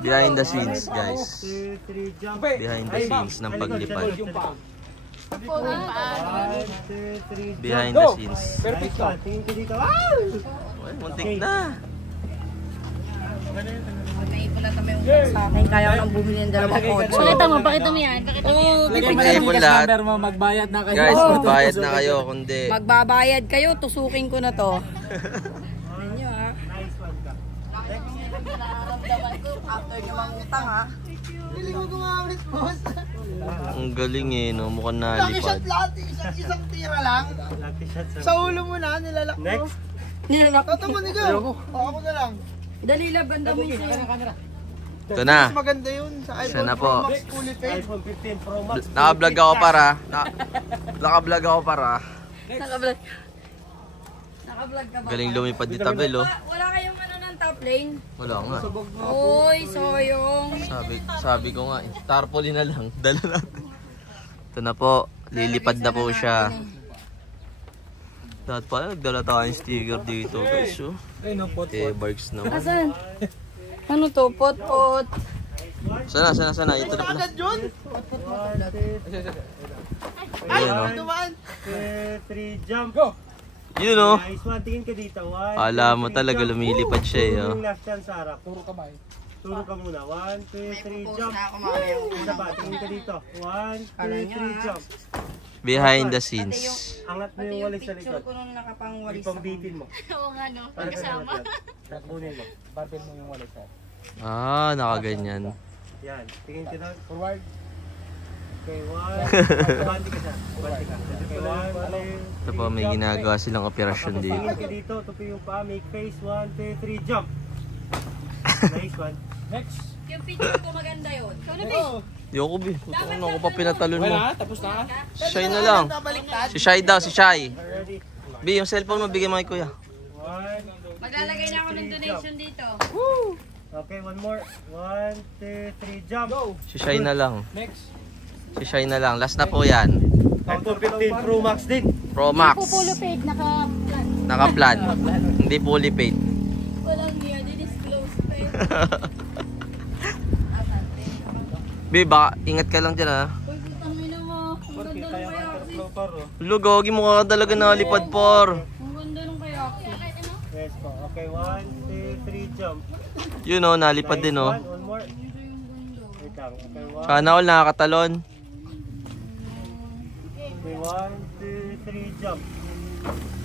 Behind the scenes, guys. Behind the scenes ng paglipad. Behind the scenes. Ay, muntik na. Sa akin, kaya ko nang bumili ng dalawang kotse. Pakita mo yan. Ipon lahat. Magbayad na kayo. Guys, magbayad na kayo. Kundi. Magbabayad kayo, tusukin ko na to. Ano nyo ha? Nararamdaman ko after nyo mangutang ha. Hindi mo gumamit, boss. Ang galing eh, no? Mukhang nalipad. Isang tira lang. Sa ulo mo na, nilalak mo. Next. Nilalak ko. Totoo mo nigaw. Ako na lang. Dali lang, ganda mo siya. Ito na. Mas maganda yun sa Isa iPhone na Pro po. Max fully paid. iPhone 15 Pro Max. Naka-vlog ako para. Naka-vlog ako para. Naka-vlog. Naka-vlog ka ba? Galing lumipad ni Tabel, oh. Wala kayong ano ng top lane? Wala nga. Uy, soyong. Sabi ko nga, tarpaulin na lang. Dala natin. Ito na po. Lilipad na po siya. Dapat pala nagdala tayong sticker dito, guys, oh. Barks naman. Asan? Ano to? Pot-pot. Sana. Ito na pala. Agad yun? Ayan, oh. Dumaan. 3, jump. Go. Yun, oh. Nice one. Tingin ka dito. 1, Alam mo talaga lumilipad siya, eh, oh. Yung last chance, Sarah. Turo kamay. Turo ka muna. 1, 2, 3, jump. Na ako mamaya. Isa pa. Tingin ka dito. 1, 2, 3, jump. Behind the scenes. Angat mo Pati yung yung walis sa picture likod. ko nung nakapangwalis ako. Ipambitin mo. Oo nga no, Para ka kasama. naman. Kunin mo. Barbell mo yung walis ha. Ah, nakaganyan. Yan. Tingin ka doon. Forward. Okay, 1. Bandi ka siya. Bandi ka. Okay, 1, 2. Ito po, may ginagawa silang operasyon dito. Tingin ka dito. Tupi yung paa. Make face. 1, 2, 3. Jump. Nice one. Next. Yung picture ko maganda yun. Ikaw na ba? Yoko, bi. Ano ako pa pinatalon mo? Tapos na. Si Shai na lang. Si Shai daw, si Shai. Ready. Bi, yung cellphone mo, bigyan mo kay kuya. 1. Maglalagay na ako ng donation dito. Okay, one more. 1, 2, 3. Jump. Go. Si Shai na lang. Next. Si Shai na lang. Last na po yan. iPhone 15 Pro Max din. Pro Max. Pupulo paid, naka-plan. Naka-plan. Hindi fully paid. Walang niya, di-disclose pa yun. Bi, baka ingat ka lang dyan, ha. Uy, putang ina mo. Ang ganda nung kayaki. Lugogi mo ka talaga nalipad, por. Ang ganda nung kayaki. Yes po. Okay, 1, 2, 3. Jump. Yun, oh, nalipad din, oh. One more. Wait lang. Okay, 1. Sana all nakakatalon. Okay, 1, 2, 3. Jump.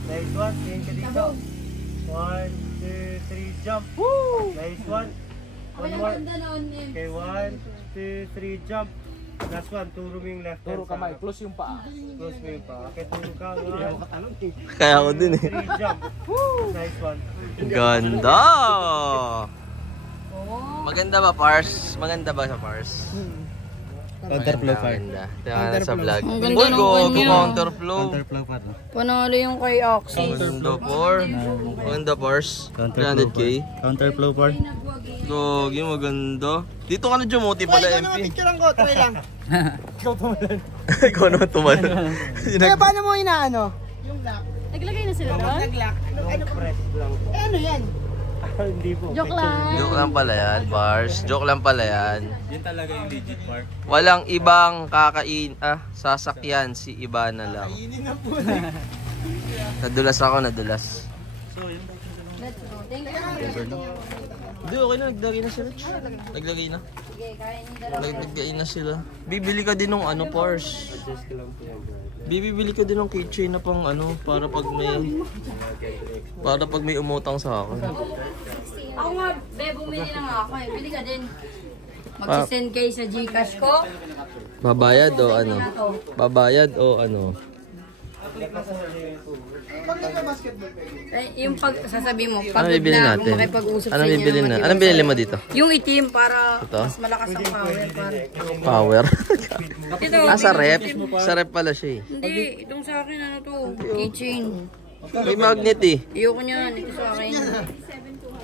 Nice one. Tingin ka dito. 1, 2, 3. Jump. Nice one. One more. Okay, 1, 2, 3. Jump. Last one. Turo mo yung left hand. Turo kamay. Close yung paa. Close mo yung paa. Okay, turo ka. 1, Kaya ako din, eh. 3. Jump. Nice one. Ganda! Maganda ba, Pars? Maganda ba sa Pars? Counterflow pa. Maganda. Tingnan sa vlog. Ang ganda Uy, ng go, kanya. counterflow. Counterflow pa. Panalo yung kay Oxy. Maganda, por. Maganda, Pars. 300k. Counterflow pa. Gogi, maganda. Dito ka na Jumuti pala, Ikaw MP. naman picturean ko, try lang. Ikaw naman tumalan. Kaya paano mo inaano? Yung lock. Naglagay na sila doon? Nag-lock. Press lang. Ano yan? Hindi po. Joke lang. Joke lang pala yan, Pars. Joke lang pala yan. Yun talaga yung legit part. Walang ibang sasakyan, si Ibana lang. Nadulas ako, nadulas. Let's go. Thank you. Hindi, okay na. Naglagay na sila. Naglagay na. Sige, kaya niyo dalawa. Naglagay na sila. Bibili ka din ng ano, Pars. Bibili ka din ng keychain na pang ano, para pag may umutang sa akin. Ako nga, be, bumili na nga ako eh. Bili ka din. Magsisend kayo sa Gcash ko. Babayad o ano? Babayad o ano? Yung pag sasabi mo, Ano pagod bibili na natin? kung makipag-usap sa Anong inyo. bibili ng na? matiwas. Anong binili mo dito? Yung itim para Ito? mas malakas ang power. Pare. Power? Ito, Sa rep? Sa rep pala siya eh. hindi, itong sa akin ano to, keychain. May magnet eh. Ayoko niyan, ito sa akin.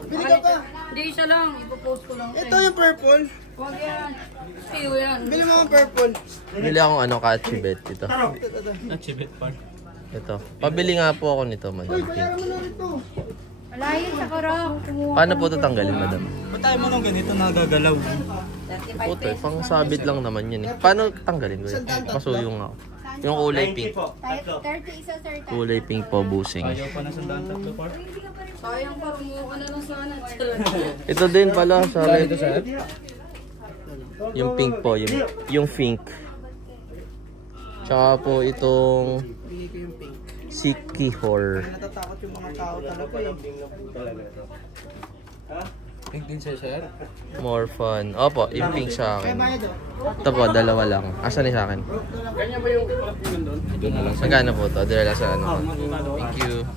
Bili ka pa. Hindi, isa lang, ipopost ko lang. Ito yung purple. Huwag yan. Siyo yan. Bili mo ang purple. Bili akong ano, ka-achibet dito. Ito. Pabili nga po ako nito, madam. Bayaran mo na rin to. Wala yun sa korok. Paano po tatanggalin, madam? Ba't tayo mo nung ganito nagagalaw? 35 Puto, pesos. pang sabit lang naman yun eh. Paano tanggalin ko yun? Masuyong ako. Yung kulay 90 pink. po. Tatlo. 30 isa, sir. Kulay pink po, busing. Ayaw pa na sandaan tatlo par. Sayang pa, kumuha ka na lang sana. Ito din pala, sabi. Yung pink po, yung pink. Tsaka po itong Pili ko yung pink. Sikihor. Natatakot yung mga tao talaga eh. Pink din siya, sir? More fun. Opo, yung pink sa Kaya akin. bayad oh. Ito po, dalawa lang. Asan ni sa akin? Ganyan ba yung doon? Magkano po to? Dala lang sa ano. Thank you.